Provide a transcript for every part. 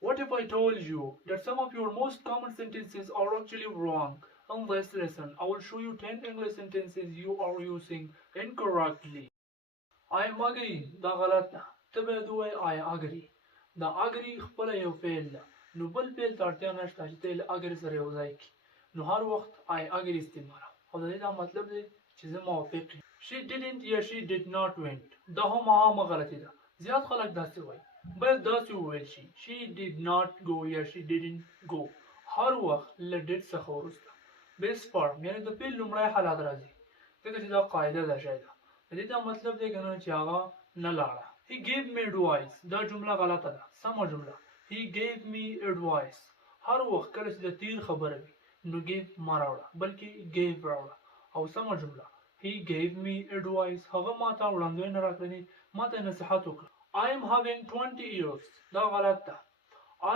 What if I told you that some of your most common sentences are actually wrong? In this lesson, I will show you 10 English sentences you are using incorrectly. I am agree دا غلط ده. ته باید ووایې I agree. دا agree خپله یو فعل ده. نو بل فعل ته اړتیا نشته چې ته یې له agree سره یو ځای کړي. نو هر وخت I agree استعمالوه. او د دې دا مطلب دی چې زه موافق یم. She didn't یا she did not went. دا هم عامه غلطي ده. زیات خلک داسې وایي. باید داسې وویل شي. She did not go یا she didn't go. هر وخت له did څخه وروسته base form یعنی د فعل لومړی حالت راځي. ځکه چې دا قاعده ده شاید. د دې دا مطلب دی که نه چې هغه نه لاړه. He gave me advice. دا جمله غلطه ده. سمه جمله. He gave me advice. هر وخت کله چې د تیر خبره وي نو give مه راوړه بلکې gave راوړه. او سمه جمله. He gave me advice. هغه ماته وړاندوینه راکړې ماته نصیحت وکړه. I am having 20 years. دا غلط ده.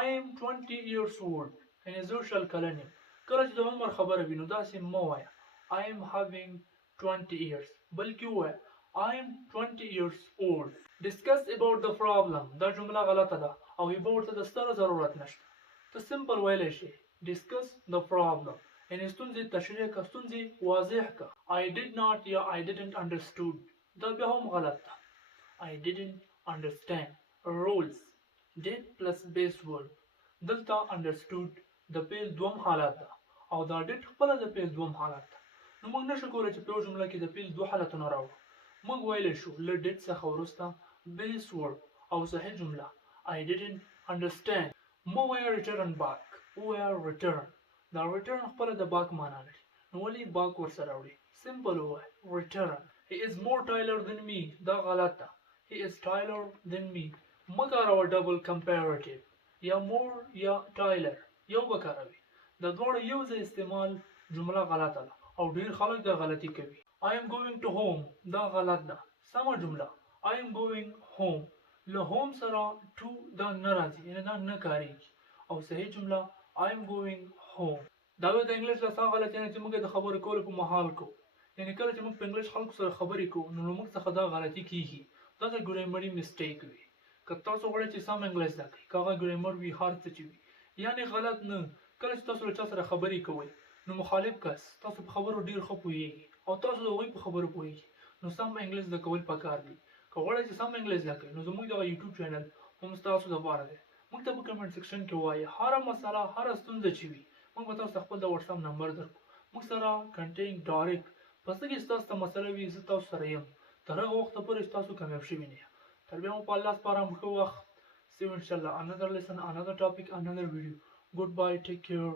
I am 20 years old. یعنې زه شل کلن یم. کله چې د عمر خبره وي نو داسې مه وایه. I am having 20 years. بلکې ووایه I am 20 years old. Discuss about the problem. دا جمله غلطه ده او about ته د ستره ضرورت نشته. ته سمپل ویلی شي discuss the problem. یعنې ستونزې تشریح که ستونزې واضح که. I did not یا I didn't understood. دا بیا هم غلط ده. I didn't understand. Rules. Did plus base word. دلته understood د پیل دوم حالت ده او دا did خپله د پیل دوم حالت ده. نو موږ نشو کولی چې په یو جمله کې د پیل دوه حالتونه راوړو. موږ ویلی شو له did څخه وروسته base word او صحیح جمله I didn't understand. مه وایه return back. ووایه return. دا return خپله د back معنا لري. نو ولې back ورسره راوړي؟ simple ووایه return. He is more taller than me. دا غلط ده. He is taller than me. مه کاروه double comparative. یا more یا taller. یو به کاروي. د دواړو یو ځای استعمال جمله غلطه ده او ډیر خلک دا غلطي کوي. I am going to home. دا غلط ده. سمه جمله I am going home. له home سره to دا نه راځي یعنې دا نه کاریږي او صحیح جمله I am going home. دا به د انګلیش لسا غلط یعنې چې موږ د خبرو کولو په مهال کوو. یعنې کله چې موږ په انګلیش خلکو سره خبرې کوو نو له موږ څخه دا غلطي کیږي. دا د ګرامري مسټیک وي. که تاسو غواړئ چې سم انګلیش زده کړئ که هغه ګرامر وي هر څه چې وي یعنې غلط نه. کله چې تاسو له چا سره خبرې کوئ نو مخالف کس تاسو په خبرو ډېر ښه پوهیږي او تاسو د هغوی په خبرو پوهیږي نو سم انګلیش زده کول پکار دي. که غواړئ چې سم انګلیش زده کړئ نو زموږ دغه یوټیوب چینل هم ستاسو دپاره دی. موږ ته په کمنټ سیکشن کې ووایئ هره مسله هره ستونزه چې وي موږ به تاسو ته خپل د وټساپ نمبر درکړو. موږ سره کنټینګ ډایرکټ په څه کې چې تاسو ته مسله وي زه تاسو سره یم تر هغه وخته پورې چې تاسو کامیاب شوي نه یاست. تر بیا مو په الله سپارم ښه وخت. See you inshallah. Another lesson, another topic, another video. Goodbye. Take care.